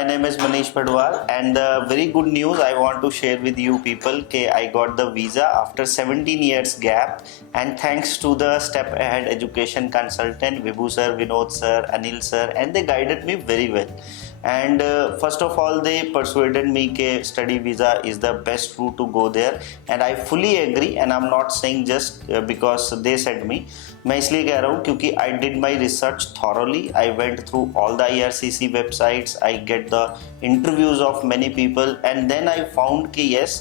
my name is Manish Padwar, and the very good news I want to share with you people कि I got the visa after 17 years gap, and thanks to the Step Ahead Education Consultant Vibhu sir, Vinod sir, Anil sir, and they guided me very well. And first of all, they persuaded me that study visa is the best route to go there, and I fully agree. And I'm not saying just because they said me. मैं इसलिए कह रहा हूँ क्योंकि I did my research thoroughly. I went through all the IRCC websites. I get the interviews of many people, and then I found कि yes,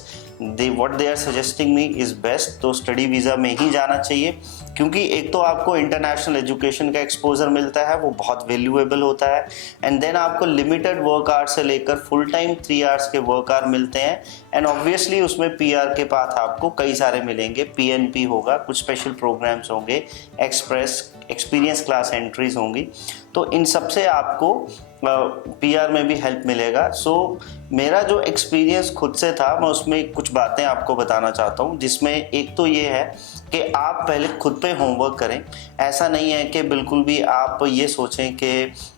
what they are suggesting me is best. तो study visa में ही जाना चाहिए, क्योंकि एक तो आपको international education का एक्सपोजर मिलता है, वो बहुत वैल्यूएबल होता है, एंड देन आपको लिमिटेड वर्क आवर्स से लेकर फुल टाइम 3 आवर्स के वर्क आवर मिलते हैं, एंड ऑब्वियसली उसमें पीआर के पाथ आपको कई सारे मिलेंगे, पीएनपी होगा, कुछ स्पेशल प्रोग्राम्स होंगे, एक्सपीरियंस क्लास एंट्रीज होंगी, तो इन सब से आपको पीआर में भी हेल्प मिलेगा. सो मेरा जो एक्सपीरियंस खुद से था, मैं उसमें कुछ बातें आपको बताना चाहता हूँ, जिसमें एक तो ये है कि आप पहले खुद पे होमवर्क करें. ऐसा नहीं है कि बिल्कुल भी आप ये सोचें कि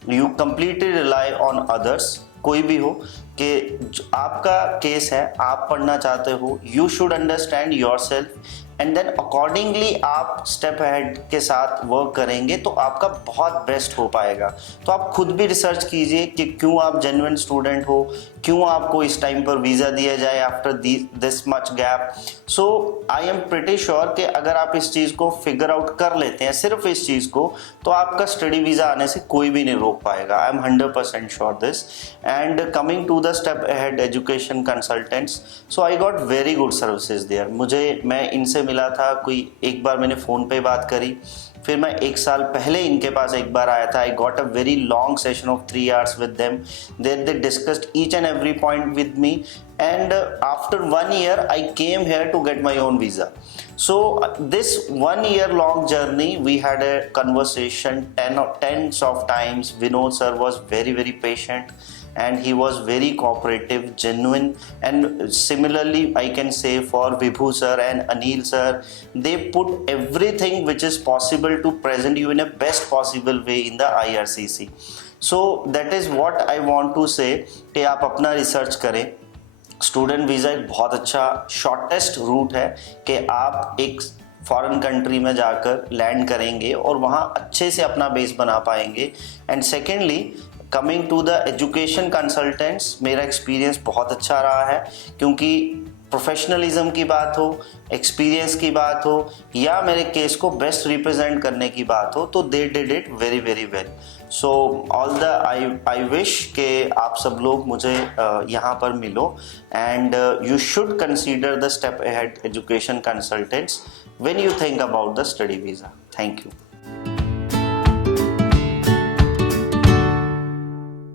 you completely rely on others, कोई भी हो, कि आपका केस है, आप पढ़ना चाहते हो, you should understand yourself, and then accordingly आप स्टेप अहेड के साथ वर्क करेंगे तो आपका बहुत बेस्ट हो पाएगा. तो आप खुद भी रिसर्च कीजिए कि क्यों आप जेन्युइन स्टूडेंट हो, क्यों आपको इस टाइम पर वीज़ा दिया जाए after this much gap. So I am pretty sure कि अगर आप इस चीज़ को फिगर आउट कर लेते हैं, सिर्फ इस चीज़ को, तो आपका स्टडी वीज़ा आने से कोई भी नहीं रोक पाएगा. I am 100% sure this. And coming to the step ahead education consultants, so I got very good services there. मैं इनसे मिला था, कोई एक बार मैंने फ़ोन पे बात करी, फिर मैं 1 साल पहले इनके पास एक बार आया था. I got a very long session of 3 hours with them. They discussed each and every point with me, and after 1 year I came here to get my own visa. So this 1 year long journey, we had a conversation tens of times. Vinod sir was very patient, and he was very cooperative, genuine, and similarly I can say for Vibhu sir and Anil sir, they put everything which is possible to present you in a best possible way in the IRCC. So that is what I want to say कि आप अपना research करें. Student visa एक बहुत अच्छा shortest route है कि आप एक फॉरेन कंट्री में जाकर लैंड करेंगे और वहाँ अच्छे से अपना बेस बना पाएंगे. And secondly, coming to the education consultants, मेरा एक्सपीरियंस बहुत अच्छा रहा है, क्योंकि प्रोफेशनलिज्म की बात हो, एक्सपीरियंस की बात हो, या मेरे केस को बेस्ट रिप्रेजेंट करने की बात हो, तो they did it very well. So all the I wish के आप सब लोग मुझे यहाँ पर मिलो, and you should consider the step ahead education consultants when you think about the study visa. Thank you.